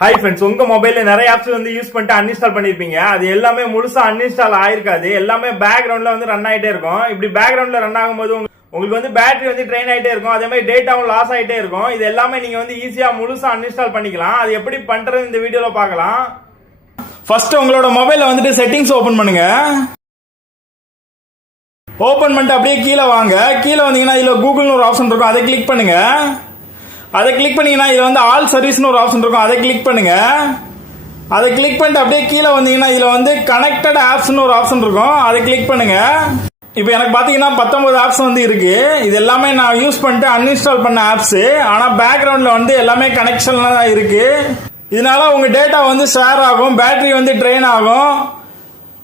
Hi friends, உங்க மொபைல்ல நிறைய ஆப்ஸ் வந்து யூஸ் பண்ணிட்டு அன்இன்ஸ்டால் பண்ணிருப்பீங்க. அது எல்லாமே முழுசா அன்இன்ஸ்டால் ஆயிருக்காது. எல்லாமே பேக்ரவுண்ட்ல வந்து ரன் ஆயிட்டே இருக்கும். இப்படி பேக்ரவுண்ட்ல ரன் ஆகும்போது உங்களுக்கு வந்து பேட்டரி வந்து ட்ரெயின் ஆயிட்டே இருக்கும். அதே மாதிரி டேட்டாவும் லாஸ் ஆயிட்டே இருக்கும். இது எல்லாமே நீங்க வந்து ஈஸியா முழுசா அன்இன்ஸ்டால் பண்ணிக்கலாம். அது எப்படி பண்றது இந்த வீடியோல பார்க்கலாம். ஃபர்ஸ்ட் உங்களோட மொபைல்ல வந்துட்டு செட்டிங்ஸ் ஓபன் பண்ணுங்க. ஓபன் பண்ணிட்டு அப்படியே கீழே வாங்க. கீழே வந்தீங்கன்னா இதுல கூகுள்னு ஒரு ஆப்ஷன் இருக்கும், அதை கிளிக் பண்ணுங்க. அதை கிளிக் பண்ணீங்கன்னா இதுல வந்து ஆல் சர்வீஸ்னு ஒரு ஆப்ஷன் இருக்கும், அதை கிளிக் பண்ணுங்க. அதை கிளிக் பண்ணிட்டு அப்படியே கீழே வந்தீங்கன்னா இதுல வந்து கனெக்டட் ஆப்ஸ்னு ஒரு ஆப்ஷன் இருக்கும், அதை கிளிக் பண்ணுங்க. இப்போ எனக்கு பாத்தீங்கன்னா 19 ஆப்ஸ் வந்து இருக்கு. இது எல்லாமே நான் யூஸ் பண்ணிட்டு அன்இன்ஸ்டால் பண்ண ஆப்ஸ். ஆனா பேக்ரவுண்ட்ல வந்து எல்லாமே கனெக்ஷன்ல தான் இருக்கு. இதனால உங்க டேட்டா வந்து ஷேர் ஆகும், பேட்டரி வந்து ட்ரெயின் ஆகும்.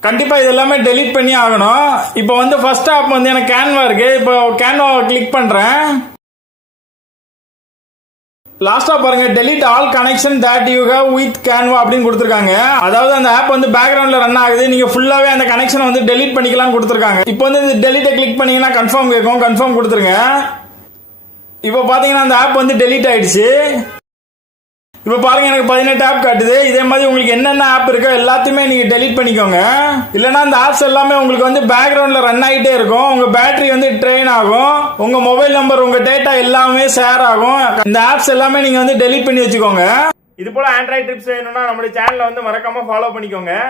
கண்டிப்பா இது எல்லாமே டெலீட் பண்ணி ஆகணும். இப்போ வந்து ஃபர்ஸ்ட் ஆப் வந்து எனக்கு கேன்வா இருக்கு. இப்போ கேன்வாவை கிளிக் பண்றேன். லாஸ்டா பாருங்க, delete all connection that you have with Canva அப்படின்னு கொடுத்துருக்காங்க. அதாவது அந்த ஆப் வந்து பேக்ரவுண்ட்ல ரன் ஆகுது, நீங்க ஃபுல்லாவே அந்த கனெக்ஷனை வந்து டெலீட் பண்ணிக்கலாம்னு கொடுத்துருக்காங்க. இப்போ வந்து இந்த டெலீட்டை கிளிக் பண்ணீங்கன்னா கன்ஃபார்ம் கேட்கும், கன்ஃபார்ம் கொடுத்துருங்க. இப்போ பாத்தீங்கன்னா அந்த ஆப் வந்து டெலீட் ஆயிடுச்சு. இப்போ பாருங்க, எனக்கு 18 ஆப் காட்டுது. இதே மாதிரி உங்களுக்கு என்னென்ன ஆப் இருக்கோ எல்லாத்தையுமே நீங்க டெலீட் பண்ணிக்கோங்க. இல்லைன்னா அந்த ஆப்ஸ் எல்லாமே உங்களுக்கு வந்து பேக்ரவுண்ட்ல ரன் ஆகிட்டே இருக்கும். உங்க பேட்டரி வந்து ட்ரெயின் ஆகும், உங்க மொபைல் நம்பர், உங்க டேட்டா எல்லாமே ஷேர் ஆகும். இந்த ஆப்ஸ் எல்லாமே நீங்க வந்து டெலீட் பண்ணி வச்சுக்கோங்க. இது போல ஆண்ட்ராய்ட் டிப்ஸ் வேணும்னா நம்மளுடைய சேனலை வந்து மறக்காம ஃபாலோ பண்ணிக்கோங்க.